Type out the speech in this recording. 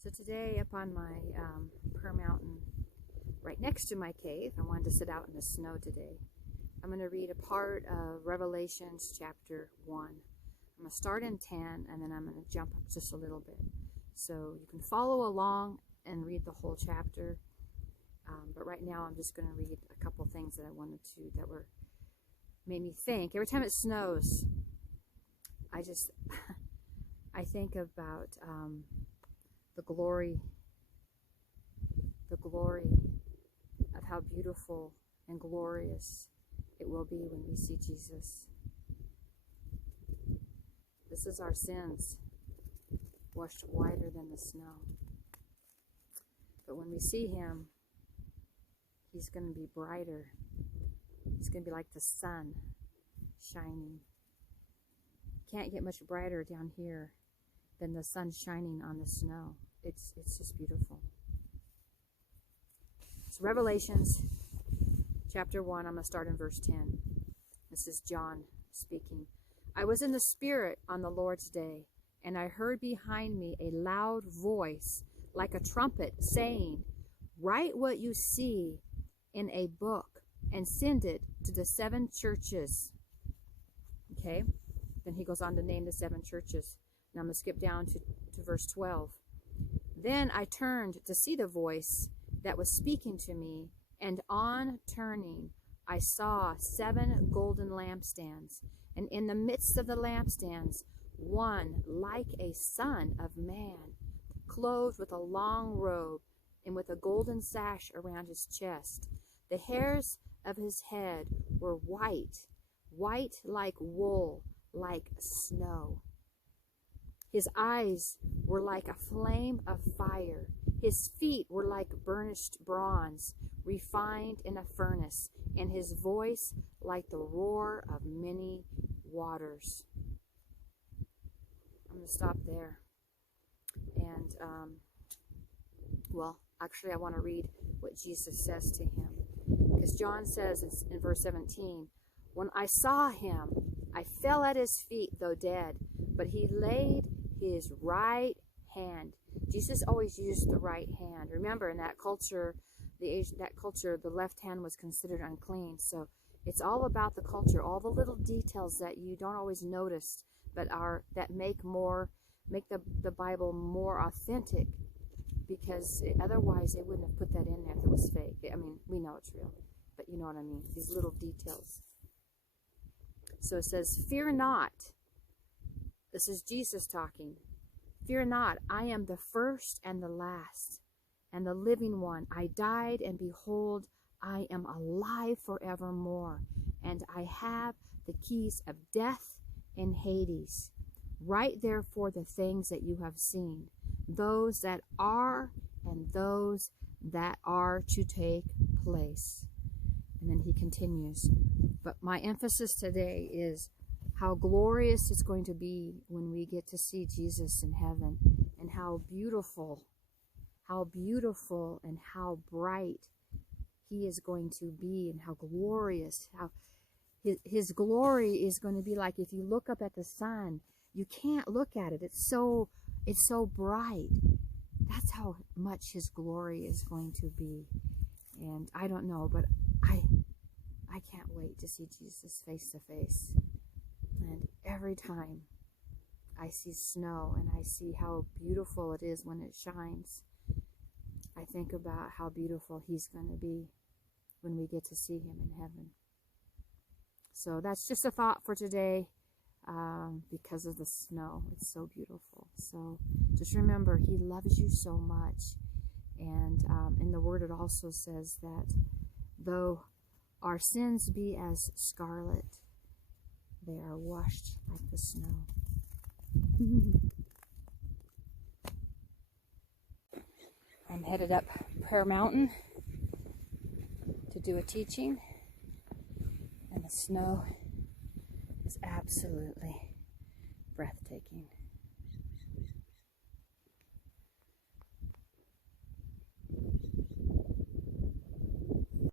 So today up on my prayer mountain right next to my cave, I wanted to sit out in the snow today. I'm going to read a part of Revelations chapter 1. I'm going to start in 10 and then I'm going to jump up just a little bit. So you can follow along and read the whole chapter. But right now I'm just going to read a couple things that I wanted to, that made me think. Every time it snows, I think about the glory of how beautiful and glorious it will be when we see Jesus. This is our sins, washed whiter than the snow. But when we see him, he's going to be brighter. He's going to be like the sun shining. Can't get much brighter down here than the sun shining on the snow. It's just beautiful. So Revelations chapter 1, I'm going to start in verse 10. This is John speaking. I was in the Spirit on the Lord's day, and I heard behind me a loud voice like a trumpet saying, "Write what you see in a book and send it to the 7 churches." Okay, then he goes on to name the 7 churches. Now I'm going to skip down to verse 12. Then I turned to see the voice that was speaking to me, and on turning, I saw 7 golden lampstands, and in the midst of the lampstands, one like a son of man, clothed with a long robe and with a golden sash around his chest. The hairs of his head were white like wool, like snow. His eyes were like a flame of fire. His feet were like burnished bronze, refined in a furnace, and his voice like the roar of many waters. I'm going to stop there. And, actually I want to read what Jesus says to him. Because John says in verse 17, "When I saw him, I fell at his feet, though dead, but he laid his right hand." Jesus always used the right hand. Remember, in that culture, the left hand was considered unclean. So it's all about the culture, all the little details that you don't always notice, but that make the Bible more authentic. Because otherwise they wouldn't have put that in there if it was fake. I mean, we know it's real, but you know what I mean. These little details. So it says, "Fear not." This is Jesus talking. "Fear not, I am the first and the last, and the living one. I died, and behold, I am alive forevermore, and I have the keys of death and Hades. Write therefore the things that you have seen, those that are and those that are to take place." And then he continues. But my emphasis today is how glorious it's going to be when we get to see Jesus in heaven, and how beautiful and how bright he is going to be, and how glorious, how his glory is going to be. Like if you look up at the sun, you can't look at it. It's so bright. That's how much his glory is going to be. And I don't know, but I can't wait to see Jesus face to face. And every time I see snow and I see how beautiful it is when it shines, I think about how beautiful he's going to be when we get to see him in heaven. So that's just a thought for today. Because of the snow, it's so beautiful. So just remember, he loves you so much. And in the word it also says that though our sins be as scarlet, they are washed like the snow. I'm headed up Prayer Mountain to do a teaching, and the snow is absolutely breathtaking.